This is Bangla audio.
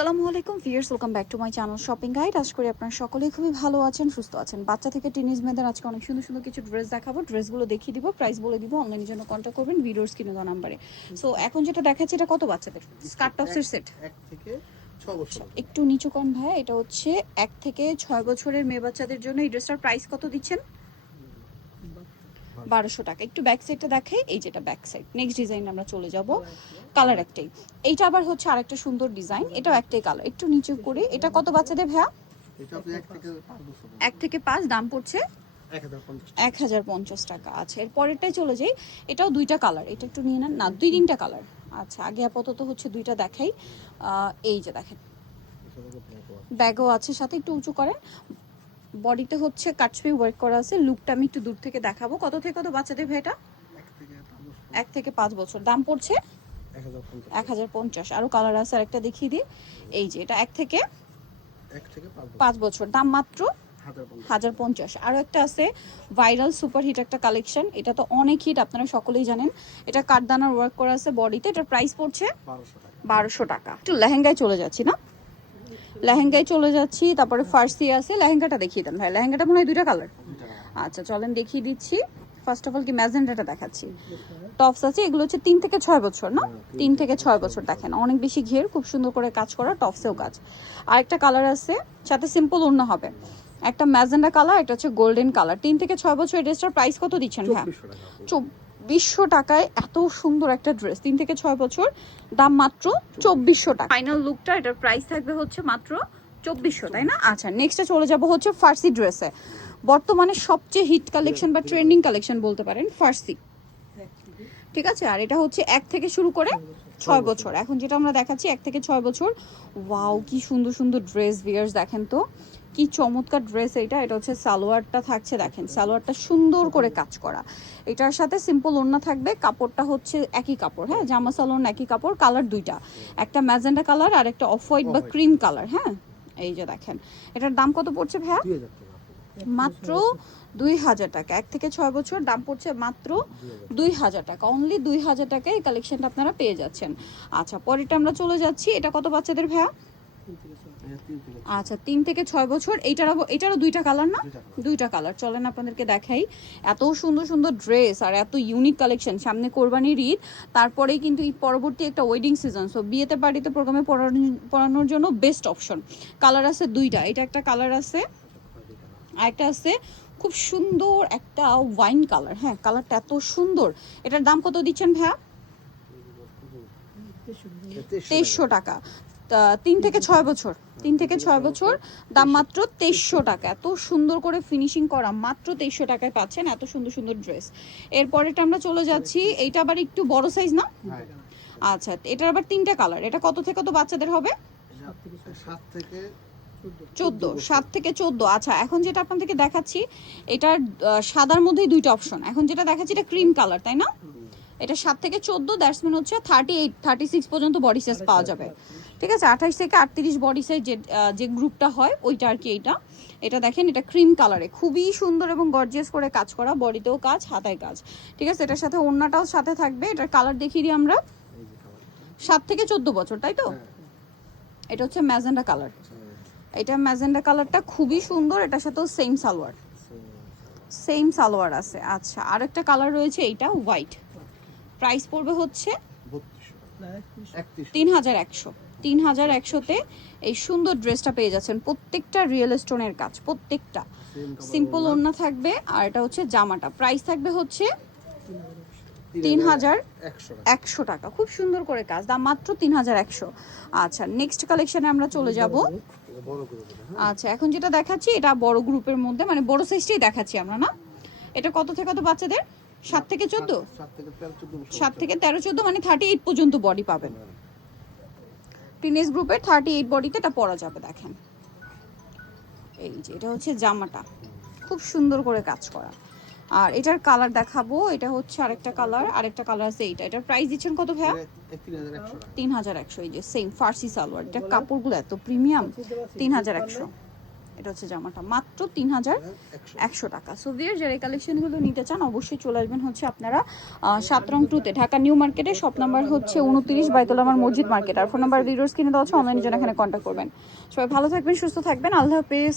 আসসালামু আলাইকুম viewers, welcome back to my channel shopping guide. আশা করি আপনারা সকলেই খুবই ভালো আছেন, সুস্থ আছেন। বাচ্চা থেকে টিনেজ মেয়েদের আজকে অনেক সুন্দর সুন্দর কিছু ড্রেস দেখাবো। ড্রেসগুলো দেখিয়ে দিব, প্রাইস বলে দিব। অনলাইনের জন্য কন্ট্যাক্ট করবেন ভিডিওর স্ক্রিনে দেওয়া নাম্বারে। সো এখন যেটা দেখাচ্ছি এটা কত বাচ্চাদের স্কার্ট টপসের সেট? 1 থেকে 6 বছর। একটু নিচু কম ভাই, এটা হচ্ছে 1 থেকে 6 বছরের মেয়ে বাচ্চাদের জন্য। এই ড্রেসটার প্রাইস কত দিচ্ছেন? 1200 টাকা। একটু ব্যাক সাইডটা দেখাই, এই যেটা ব্যাক সাইড। নেক্সট ডিজাইন আমরা চলে যাব। কালার একটাই, এইটা আবার হচ্ছে আরেকটা সুন্দর ডিজাইন, এটাও একটাই কালার। একটু নিচু করে, এটা কত বাচ্চাদের ভাইয়া? এটা আপনি 1 থেকে 5 বছর। 1 থেকে 5, দাম পড়ছে 1050 টাকা। আচ্ছা, এর পরেরটাই চলে যাই। এটাও দুইটা কালার, এটা একটু নিয়ে নেন না, দুই তিনটা কালার। আচ্ছা, আগে আপাতত হচ্ছে দুইটা দেখাই। এই যে দেখেন, ব্যাগও আছে সাথে, একটু উঁচু করেন। বডিতে হচ্ছে কাটছবি ওয়ার্ক করা আছে। লুকটা আমি একটু দূর থেকে দেখাবো। কত থেকে কত বাচ্চাদের ভাইটা? 1 থেকে 5 বছর, দাম পড়ছে 1050। আরো কালার আছে, আরেকটা দেখিয়ে দিই। এই যে এটা 1 থেকে 5 বছর, দাম মাত্র 1050। আরো একটা আছে ভাইরাল সুপার হিট একটা কালেকশন, এটা তো অনেক হিট, আপনারা সকলেই জানেন। এটা কাঠদানার ওয়ার্ক করা আছে বডিতে, এটার প্রাইস পড়ছে 1200 টাকা। একটু লেহেঙ্গায় চলে যাচ্ছি না, লেহেঙ্গায় চলে যাচ্ছি। তারপরে ফার্সি আছে, লেহেঙ্গাটা দেখিয়ে দেন ভাই। লেহেঙ্গাটা মনে হয় দুইটা কালার। আচ্ছা চলেন দেখিয়ে দিচ্ছি। ফার্স্ট অফ অল কি ম্যাজেন্টাটা দেখাচ্ছি। টপস আছে, এগুলো হচ্ছে 3 থেকে 6 বছর না, 3 থেকে 6 বছর। দেখেন অনেক বেশি ঘের, খুব সুন্দর করে কাজ করা, টপসেও কাজ। আরেকটা কালার আছে, সাথে সিম্পল ওড়না হবে। একটা ম্যাজেন্ডা কালার, একটা হচ্ছে গোল্ডেন কালার। 3 থেকে 6 বছর। এই ড্রেসটার প্রাইস কত দিচ্ছেন ভাই? 2400 টাকায় এত সুন্দর একটা ড্রেস, 3 থেকে 6 বছর, দাম মাত্র 2400 টাকা। ফাইনাল লুকটা, এটার প্রাইস থাকবে হচ্ছে মাত্র 2400, তাই না? আচ্ছা, নেক্সটে চলে যাব হচ্ছে ফার্সি ড্রেসে। বর্তমানে সবচেয়ে হিট কালেকশন বা ট্রেন্ডিং কালেকশন বলতে পারেন ফার্সি, ঠিক আছে। আর এটা হচ্ছে 1 থেকে শুরু করে 6 বছর। এখন যেটা আমরা দেখাচ্ছি 1 থেকে 6 বছর। ওয়াও, কি সুন্দর সুন্দর ড্রেস ভিয়ার্স, দেখেন তো কি চমৎকার ড্রেস। এটা হচ্ছে সালোয়ারটা থাকছে, দেখেন সালোয়ারটা সুন্দর করে কাজ করা। এটার সাথে সিম্পল ওড়না থাকবে, কাপড়টা হচ্ছে একই কাপড়, হ্যাঁ, জামা সালোয়ার একই কাপড়। কালার দুইটা, একটা ম্যাজেন্ডা কালার আর একটা অফ হোয়াইট বা ক্রিম কালার। হ্যাঁ, এই যে দেখেন, এটার দাম কত পড়ছে ভাইয়া? মাত্র 2000 টাকা। 1 থেকে 6 বছর, দাম পড়ছে মাত্র 2000 টাকা। অনলি 2000 টাকায় এই কালেকশনটা আপনারা পেয়ে যাচ্ছেন। আচ্ছা, পরেরটা আমরা চলে যাচ্ছি। এটা কত বাচ্চাদের ভাইয়া? আচ্ছা, 3 থেকে 6 বছর। এটারও দুইটা কালার না, দুইটা কালার। চলেন আপনাদেরকে দেখাই। এত সুন্দর সুন্দর ড্রেস আর এত ইউনিক কালেকশন। সামনে কোরবানির ঈদ, তারপরেই কিন্তু ঈদ পরবর্তী একটা ওয়েডিং সিজন। সো বিয়েতে বাড়িতে প্রোগ্রামে পরানোর জন্য বেস্ট অপশন। কালার আছে দুইটা, এটা একটা কালার আছে, আরেকটা আছে খুব সুন্দর একটা ওয়াইন কালার। হ্যাঁ, কালারটা এত সুন্দর। এটার দাম কত দিচ্ছেন ভাইয়া? 2300 টাকা। 3 থেকে 6 বছর, 3 থেকে 6 বছর, দাম মাত্র 2300 টাকা। এত সুন্দর করে ফিনিশিং করা, মাত্র 2300 টাকায় পাচ্ছেন এত সুন্দর সুন্দর ড্রেস। এরপরেটা আমরা চলে যাচ্ছি। এইটা আবার একটু বড় সাইজ না? আচ্ছা, এটার আবার তিনটা কালার। এটা কত থেকে কত বাচ্চাদের হবে? 7 থেকে 14। আচ্ছা, এখন যেটা আপনাদেরকে দেখাচ্ছি, এটার সাদার মধ্যেই দুইটা অপশন। এখন যেটা দেখাচ্ছি এটা ক্রিম কালার, তাই না? এটা 7 থেকে 14, দ্যাটস মিন হচ্ছে 38 36 পর্যন্ত বডি সাইজ পাওয়া যাবে, ঠিক আছে। 28 থেকে 38 বডি সাইজ যে গ্রুপটা হয় ওইটা আর কি। এটা দেখেন, এটা ক্রিম কালারে, খুবই সুন্দর এবং গর্জিয়াস করে কাজ করা, বডিতেও কাজ, হাতায় কাজ, ঠিক আছে। এটার সাথে ওড়নাটাও সাথে থাকবে। এটার কালার দেখিয়ে দিই আমরা। 7 থেকে 14 বছর, তাই তো? এটা হচ্ছে ম্যাজেন্ডা কালার। এটা ম্যাজেন্ডা কালারটা খুবই সুন্দর। এটার সাথেও সেম সালোয়ার আছে। আচ্ছা, আরেকটা কালার রয়েছে, এইটা হোয়াইট। প্রাইস পড়বে হচ্ছে 3100। 3100-তে এই সুন্দর ড্রেসটা পেয়ে যাচ্ছেন। প্রত্যেকটা রিয়েল স্টোনের কাজ, প্রত্যেকটা সিম্পল ওড়না থাকবে। আর এটা হচ্ছে জামাটা, প্রাইস থাকবে হচ্ছে 3100 টাকা। খুব সুন্দর করে কাজ, দাম মাত্র 3100। আচ্ছা, নেক্সট কালেকশনে আমরা চলে যাব। আচ্ছা, এখন যেটা দেখাচ্ছি এটা বড় গ্রুপের মধ্যে, মানে বড় সাইজটাই দেখাচ্ছি আমরা, না? এটা কত থেকে কত বাচ্চাদের? 7 থেকে 14, 7 থেকে 13 14, মানে 38 পর্যন্ত বডি পাবেন। টিনেজ গ্রুপের 38 বডিতে এটা পরা যাবে। দেখেন, এই যে এটা হচ্ছে জামাটা, খুব সুন্দর করে কাজ করা। আর এটার কালার দেখাবো, এটা হচ্ছে আরেকটা কালার আছে এইটা। এটার প্রাইস দিচ্ছেন কত ভাইয়া? 3100। এই যে সেম ফার্সি সালোয়ার, এটা কাপড়গুলো এত প্রিমিয়াম। 3100। এটা হচ্ছে জামাটা মাত্র 3100 টাকা। সো ভিউয়ার যারা এই কালেকশনগুলো নিতে চান অবশ্যই চলে আসবেন হচ্ছে আপনারা 7 রং 2-তে, ঢাকা নিউ মার্কেটে। শপ নাম্বার হচ্ছে 29 বাইতুল আমার মসজিদ মার্কেট। আর ফোন নাম্বার ভিডিওস কিনে দেওয়া হচ্ছে, অনলাইনে জন্য এখানে কন্ট্যাক্ট করবেন। সবাই ভালো থাকবেন, সুস্থ থাকবেন, আল্লাহ হাফেজ।